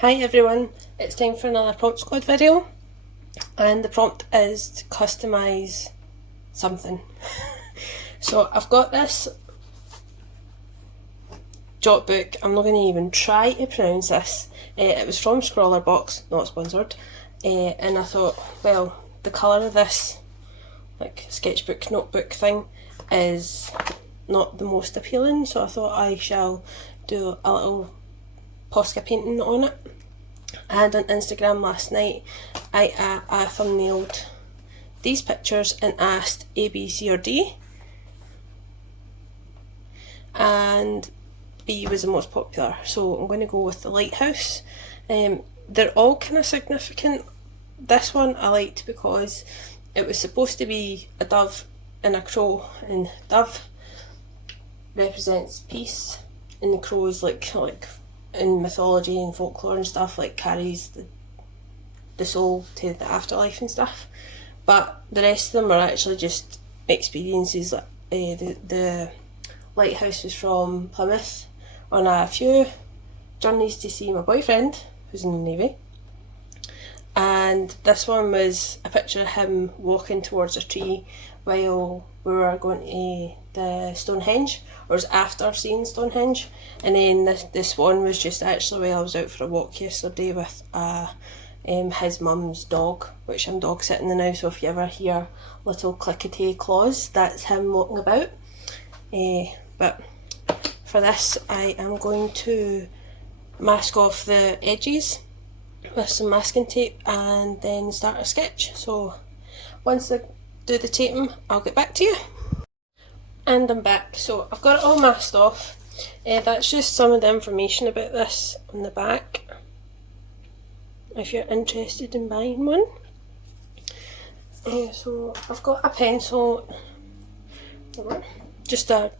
Hi everyone, it's time for another prompt squad video, and the prompt is to customise something. So I've got this jot book. I'm not going to even try to pronounce this. It was from Scrawlrbox, not sponsored, and I thought, well, the colour of this like sketchbook notebook thing is not the most appealing, so I thought I shall do a little posca painting on it. And on Instagram last night I thumbnailed these pictures and asked A, B, C or D, and B was the most popular, so I'm going to go with the lighthouse. They're all kind of significant. This one I liked because it was supposed to be a dove and a crow, and dove represents peace and the crow is like in mythology and folklore and stuff, like carries the soul to the afterlife and stuff. But the rest of them are actually just experiences. The lighthouse was from Plymouth on a few journeys to see my boyfriend who's in the Navy, and this one was a picture of him walking towards a tree while we were going to the Stonehenge, or it was after seeing Stonehenge. And then this one was just actually while I was out for a walk yesterday with his mum's dog, which I'm dog sitting now, so if you ever hear little clickety claws, that's him walking about. But for this I am going to mask off the edges with some masking tape and then start a sketch. So once I do the taping I'll get back to you. And I'm back. So I've got it all masked off. That's just some of the information about this on the back, if you're interested in buying one. So I've got a pencil, just a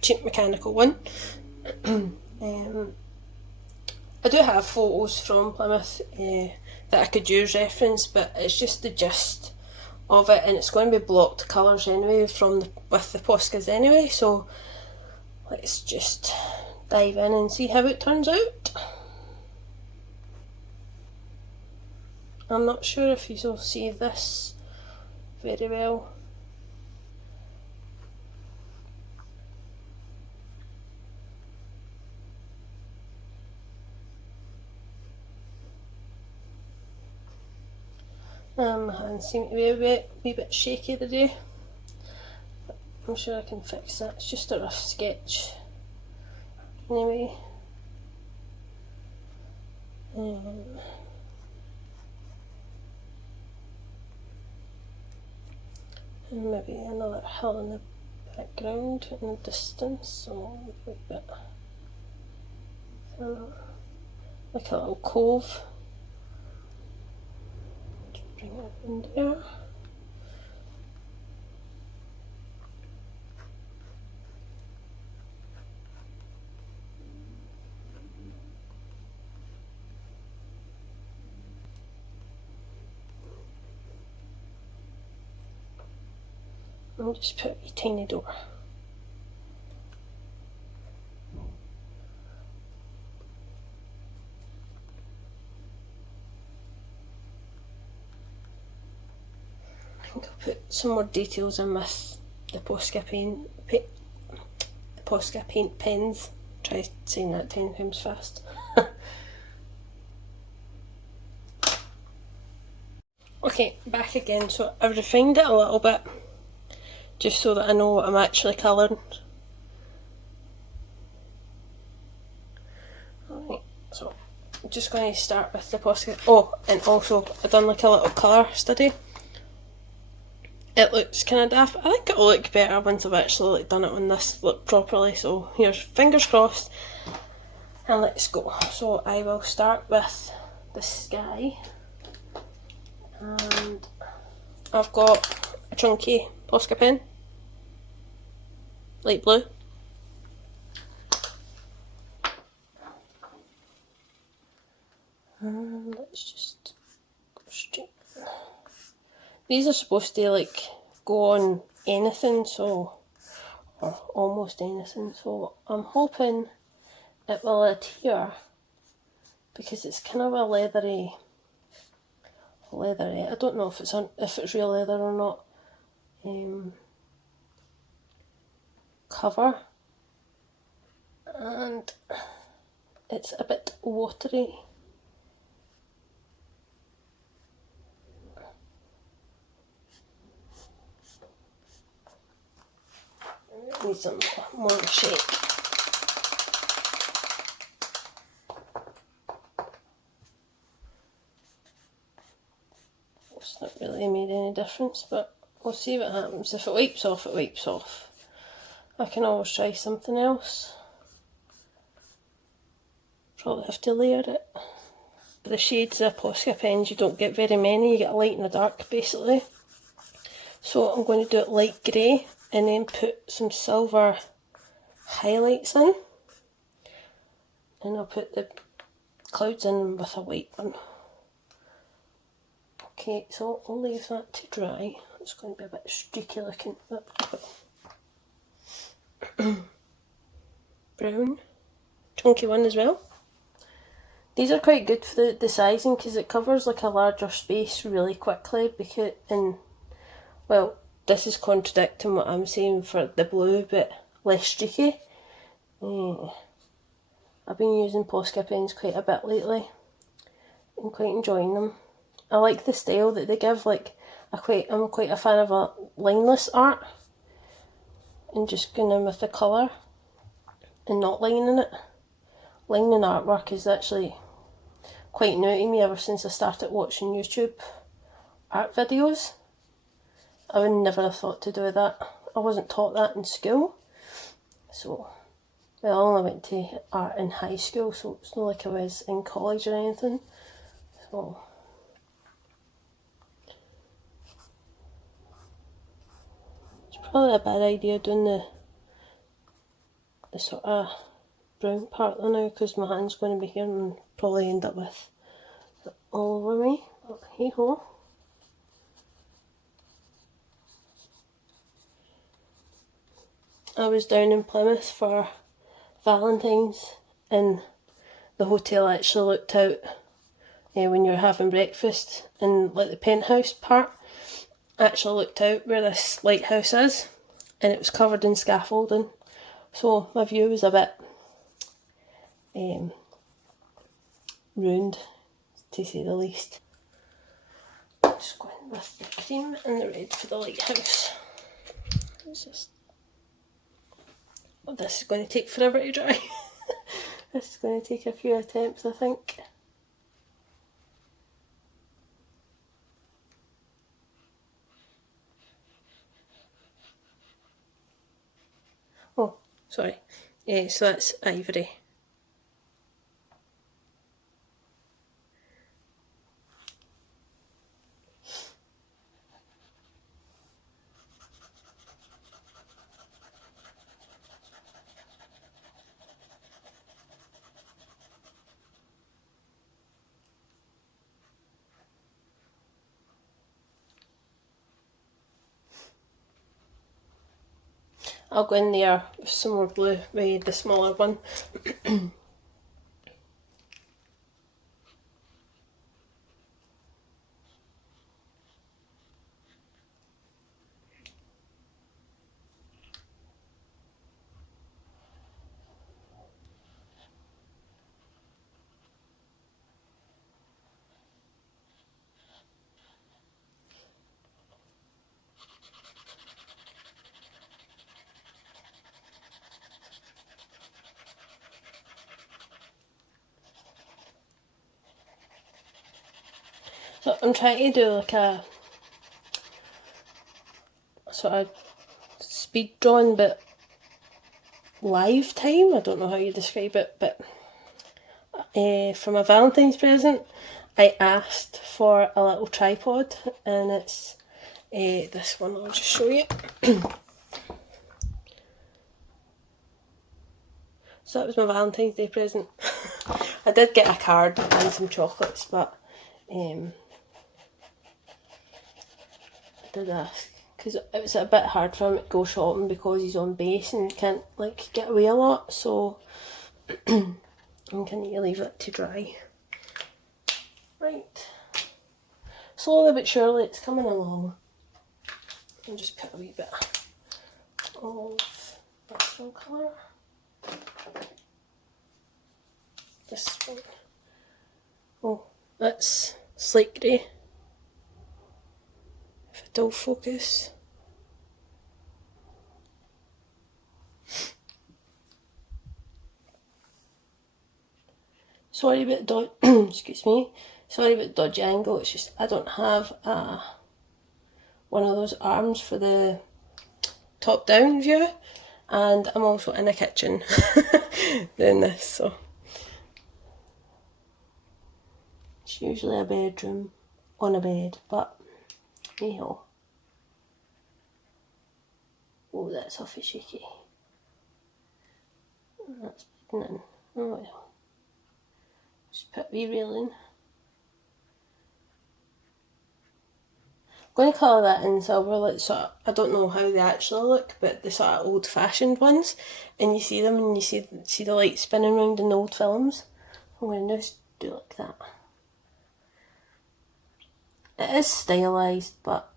cheap mechanical one. I do have photos from Plymouth that I could use reference, but it's just the gist of it, and it's going to be blocked colours anyway with the poscas anyway, so let's just dive in and see how it turns out. I'm not sure if you will see this very well. My hands seem to be a wee bit shaky today, but I'm sure I can fix that. It's just a rough sketch anyway. And maybe another hill in the background in the distance, so a wee bit like a little cove. Bring it in there. I'll just put a tiny door. I think I'll put some more details in with the posca paint pens. Try saying that 10 times fast. Okay, back again. So I've refined it a little bit, just so that I know what I'm actually colouring. Alright, so I'm just going to start with the posca. Oh, and also I've done like a little colour study. It looks kind of daft. I think it'll look better once I've actually done it on this look properly. So here's fingers crossed, and let's go. So I will start with the sky, and I've got a chunky posca pen, light blue. And let's just go straight. These are supposed to like go on anything, so, or almost anything, so I'm hoping it will adhere because it's kind of a leathery, I don't know if it's real leather or not, cover, and it's a bit watery. Need some more shake. It's not really made any difference, but we'll see what happens. If it wipes off, it wipes off. I can always try something else. Probably have to layer it. But the shades of Posca pens, you don't get very many, you get a light and a dark basically. So I'm going to do it light grey and then put some silver highlights in. And I'll put the clouds in with a white one. Okay, so I'll leave that to dry. It's going to be a bit streaky looking, but brown, chunky one as well. These are quite good for the sizing because it covers like a larger space really quickly, because well, this is contradicting what I'm saying for the blue, but less streaky. I've been using Posca pens quite a bit lately and quite enjoying them. I like the style that they give. Like I'm quite a fan of a lineless art and just going in with the colour and not lining it. Lining artwork is actually quite new to me ever since I started watching YouTube art videos. I would never have thought to do that. I wasn't taught that in school. So, well, I only went to art in high school, so it's not like I was in college or anything. So, it's probably a bad idea doing the sort of brown part though now, because my hand's going to be here and probably end up with it all over me. But hey ho. I was down in Plymouth for Valentine's, and the hotel actually looked out when you were having breakfast, and like the penthouse part actually looked out where this lighthouse is, and it was covered in scaffolding, so my view was a bit ruined, to say the least. Just going with the cream and the red for the lighthouse. What's this? Oh, this is going to take forever to dry. This is going to take a few attempts, I think. Oh, sorry. So that's ivory. I'll go in there with some more blue with the smaller one. So I'm trying to do like a sort of speed drawing, but live time. I don't know how you describe it, but for my Valentine's present I asked for a little tripod, and it's this one. I'll just show you. So that was my Valentine's Day present. I did get a card and some chocolates, but I did ask, because it was a bit hard for him to go shopping because he's on base and can't like get away a lot, so I'm going to leave it to dry. Right. Slowly but surely it's coming along. And just put a wee bit of pastel colour. This one. Oh, that's slate grey. If it'll focus. Sorry about excuse me. Sorry about dodgy angle. It's just I don't have one of those arms for the top down view, and I'm also in a kitchen doing this, so it's usually a bedroom on a bed, but you know. Oh, that's awfully shaky. That's bleeding in. Oh well. Just put a wee railing. I'm going to colour that in silver, like sort of, I don't know how they actually look, but the sort of old fashioned ones, and you see them and you see the light spinning around in the old films. I'm going to just do like that. It is stylised, but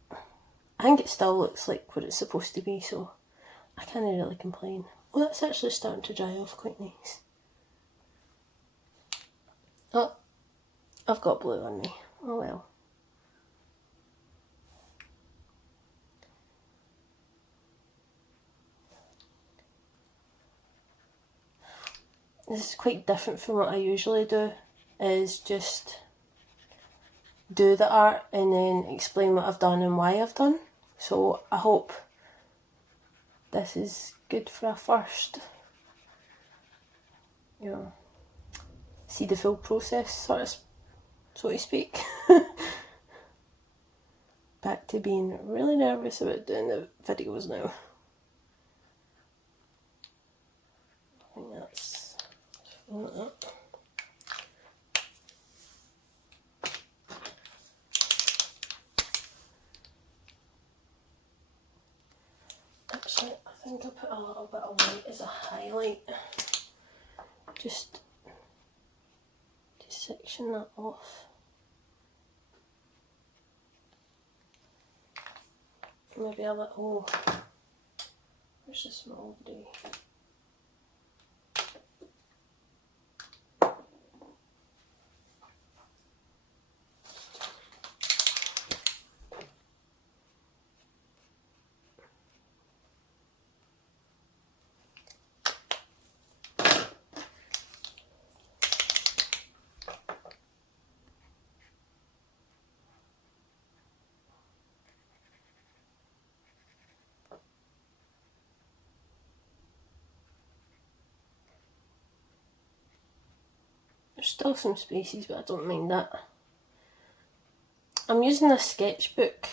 I think it still looks like what it's supposed to be, so I can't really complain. Oh, that's actually starting to dry off quite nice. Oh, I've got blue on me. Oh well. This is quite different from what I usually do, is just do the art and then explain what I've done and why I've done. So I hope this is good for a first, you know, see the full process, sort of, so to speak. Back to being really nervous about doing the videos now. I think that's like that. Actually, I think I'll put a little bit of white as a highlight. Just to section that off. Maybe a little, where's the small grey? There's still some spaces, but I don't mind that. I'm using this sketchbook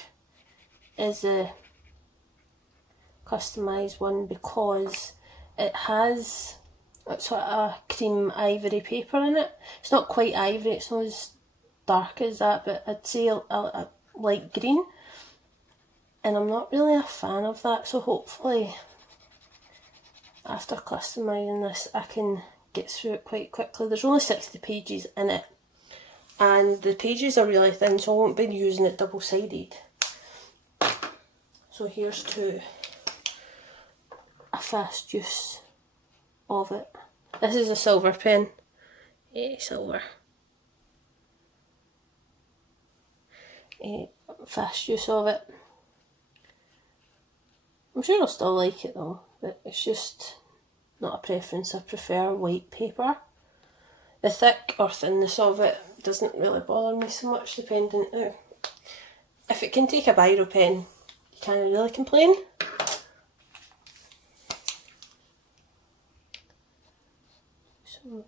as a customised one because it has sort of a cream ivory paper in it. It's not quite ivory, it's not as dark as that, but I'd say a light green. And I'm not really a fan of that, so hopefully after customising this I can get through it quite quickly. There's only 60 pages in it, and the pages are really thin, so I won't be using it double-sided. So here's to a fast use of it. This is a silver pen. Silver. Fast use of it. I'm sure I'll still like it though, but it's just not a preference. I prefer white paper. The thick or thinness of it doesn't really bother me so much, depending. If it can take a biro pen, you can't really complain. So we'll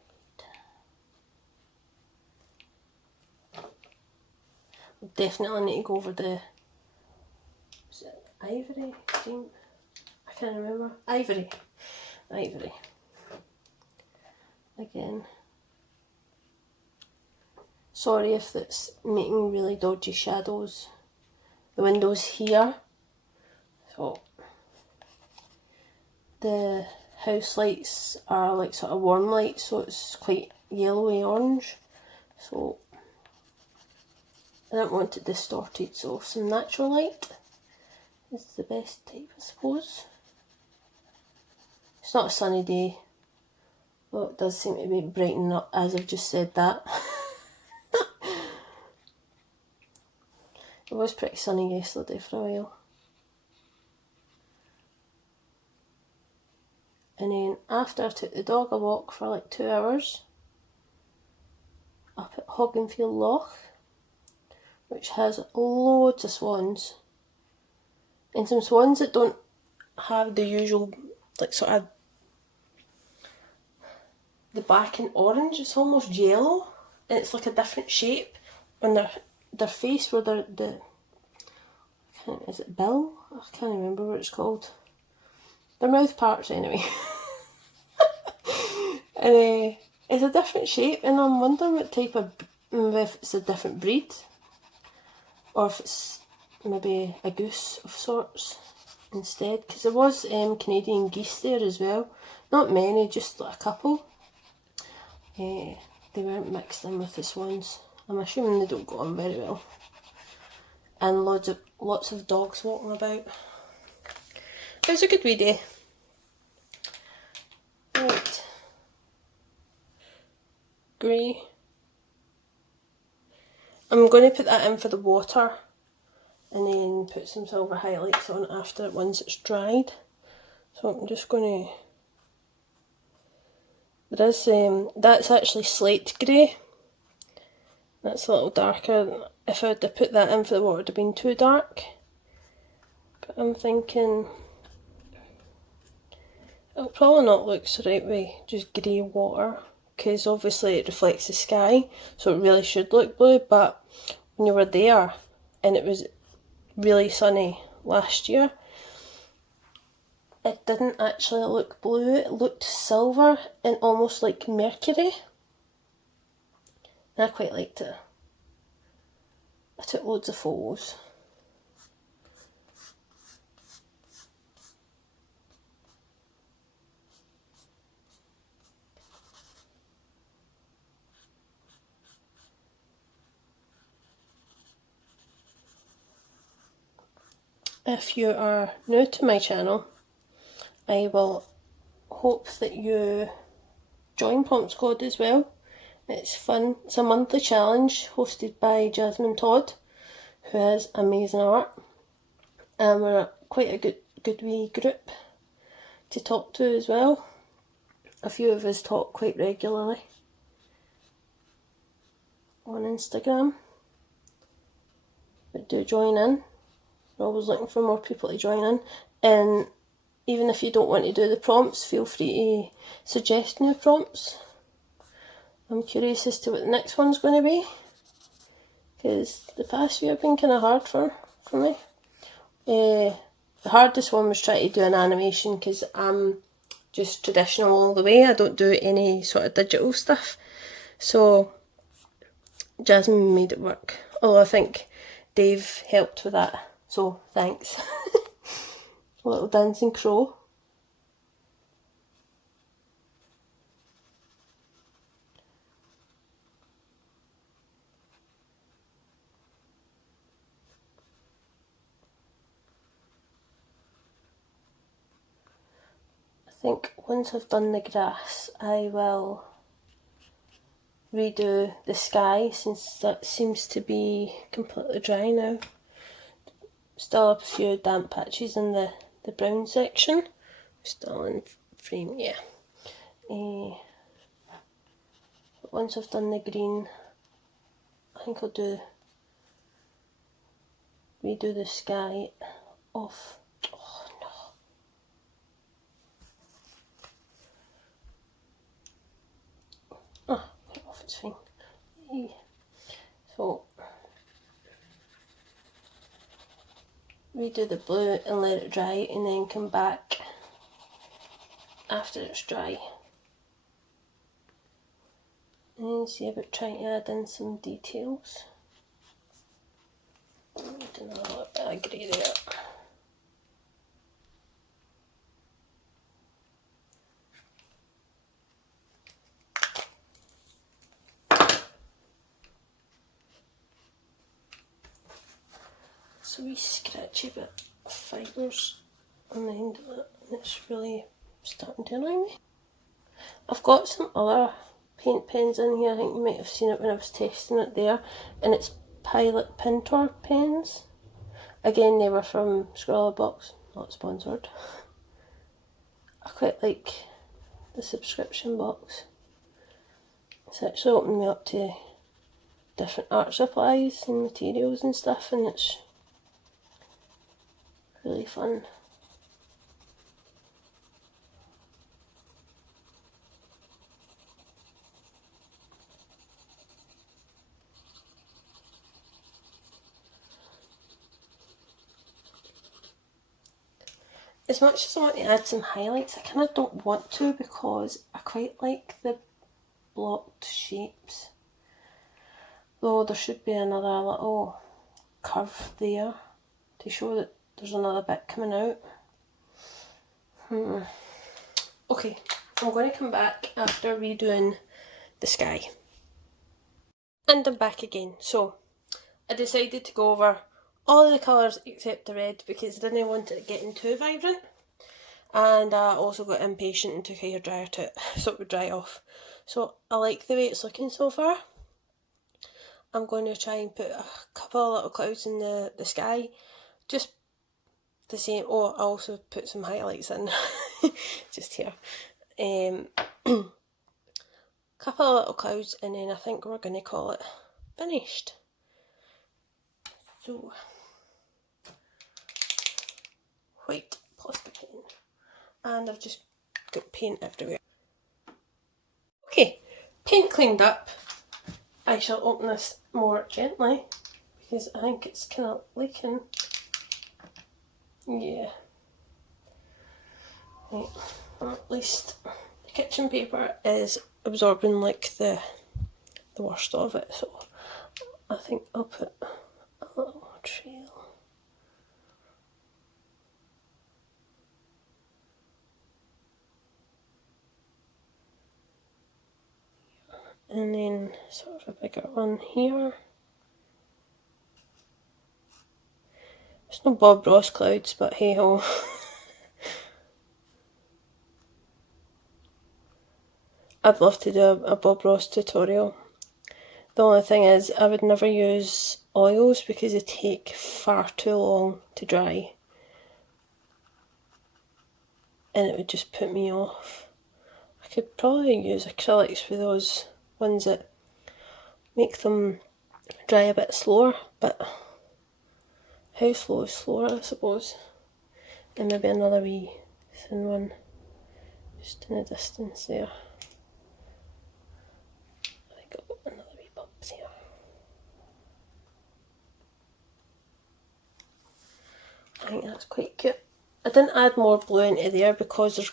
definitely need to go over the, is it ivory? Cream? I can't remember. Ivory. Again. Sorry if that's making really dodgy shadows. The windows here. So the house lights are like sort of warm lights, so it's quite yellowy orange. So I don't want it distorted, so some natural light is the best type, I suppose. It's not a sunny day, but it does seem to be brightening up as I've just said that. It was pretty sunny yesterday for a while. And then after I took the dog a walk for like 2 hours up at Hoggenfield Loch, which has loads of swans, and some swans that don't have the usual, like, sort of the back and orange. It's almost yellow, and it's like a different shape on their face, where is it bill? I can't remember what it's called. Their mouth parts anyway. And it's a different shape, and I'm wondering what type of, if it's a different breed, or if it's maybe a goose of sorts instead, because there was Canadian geese there as well. Not many, just like a couple. They weren't mixed in with the swans. I'm assuming they don't go on very well. And lots of dogs walking about. It was a good wee day. Right. Grey. I'm going to put that in for the water, and then put some silver highlights on after once it's dried. So I'm just going to. There is that's actually slate grey. That's a little darker. If I had to put that in for the water, it would have been too dark. But I'm thinking it'll probably not look so right with just grey water, because obviously it reflects the sky, so it really should look blue. But when you were there and it was really sunny last year, it didn't actually look blue. It looked silver and almost like mercury. And I quite liked it. I took loads of photos. If you are new to my channel, I will hope that you join Prompt Squad as well. It's fun. It's a monthly challenge hosted by Jasmine Todd, who has amazing art. And we're quite a good wee group to talk to as well. A few of us talk quite regularly on Instagram. But do join in. We're always looking for more people to join in. And even if you don't want to do the prompts, feel free to suggest new prompts. I'm curious as to what the next one's going to be, because the past few have been kind of hard for me. The hardest one was trying to do an animation, because I'm just traditional all the way. I don't do any sort of digital stuff. So Jasmine made it work. Although I think Dave helped with that. So thanks. A little dancing crow. I think once I've done the grass, I will redo the sky, since that seems to be completely dry now. Still a few damp patches in the brown section. Still in frame, yeah. But once I've done the green, I think I'll redo the sky off. Oh no. Ah, put it off, it's fine. So redo the blue and let it dry, and then come back after it's dry. And then see about trying to add in some details. Add another little bit of grey there. a wee scratchy bit of fibres on the end of it, and it's really starting to annoy me. I've got some other paint pens in here. I think you might have seen it when I was testing it there, and it's Pilot Pintor pens. Again, they were from Scrawler Box, not sponsored. I quite like the subscription box. It's actually opened me up to different art supplies and materials and stuff, and it's really fun. As much as I want to add some highlights, I kind of don't want to because I quite like the blocked shapes. Though there should be another little curve there to show that there's another bit coming out. Okay, I'm going to come back after redoing the sky. And I'm back again. So I decided to go over all of the colours except the red because I didn't want it getting too vibrant, and I also got impatient and took a hairdryer to it so it would dry off. So I like the way it's looking so far. I'm going to try and put a couple of little clouds in the sky, just the same. Oh, I also put some highlights in just here. Couple of little clouds, and then I think we're going to call it finished. So, white posca pen, and I've just got paint everywhere. Okay, paint cleaned up. I shall open this more gently because I think it's kind of leaking. Yeah. Right. Or at least the kitchen paper is absorbing like the worst of it, so I think I'll put a little trail. And then sort of a bigger one here. It's no Bob Ross clouds, but hey ho. I'd love to do a Bob Ross tutorial. The only thing is I would never use oils because they take far too long to dry. And it would just put me off. I could probably use acrylics for those ones that make them dry a bit slower, but how slow is slower, I suppose. And maybe another wee thin one just in the distance there. I think I've got another wee bump there. I think that's quite cute. I didn't add more blue into there because there's,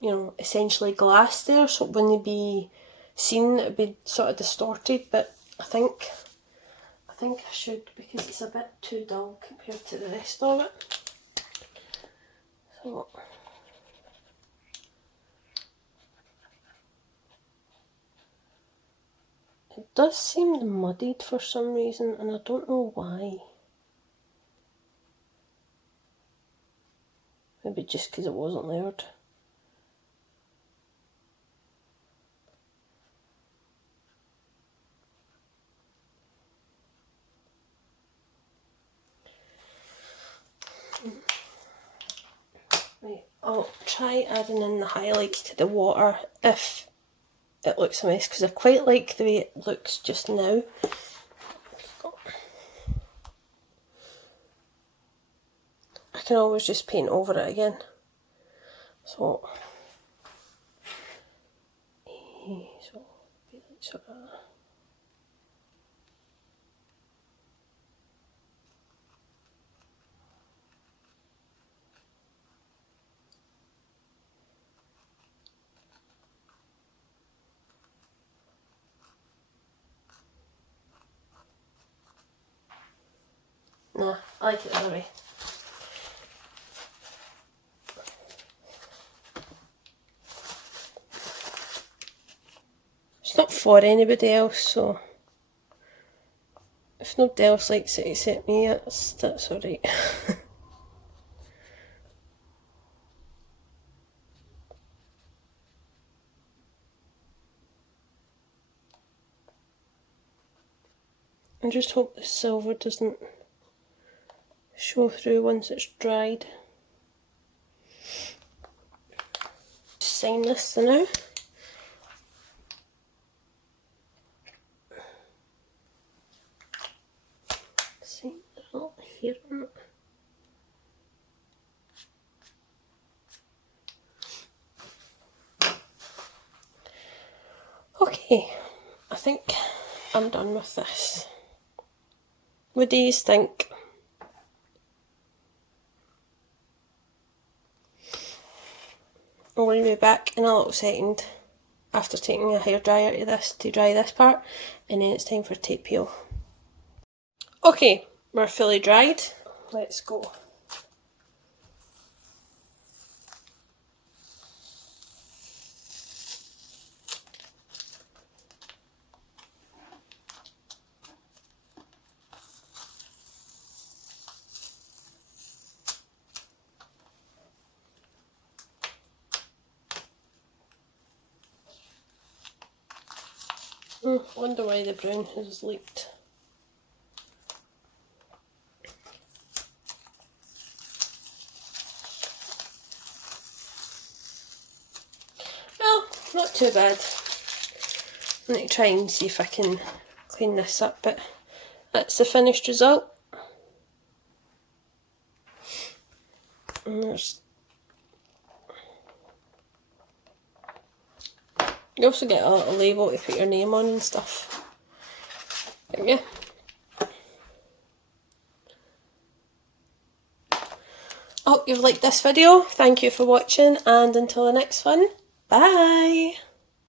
you know, essentially glass there, so it wouldn't be seen, it would be sort of distorted, but I think I should because it's a bit too dull compared to the rest of it. So it does seem muddied for some reason, and I don't know why. Maybe just because it wasn't layered. Right, I'll try adding in the highlights to the water if it looks a mess, because I quite like the way it looks just now. I can always just paint over it again. So sort of. Nah, I like it the other way. It's not for anybody else, so If nobody else likes it except me, that's alright. I just hope the silver doesn't show through once it's dried. Sign this now. See, there's a lot here on it. Okay, I think I'm done with this. What do you think? I'm going to be back in a little second after taking a hairdryer to this to dry this part, and then it's time for tape peel. Okay, we're fully dried. Let's go. Wonder why the brown has leaked. Well, not too bad. I'm going to try and see if I can clean this up, but that's the finished result. And there's... You also get a little label to put your name on and stuff. There we go. I hope you've liked this video. Thank you for watching, and until the next one, bye!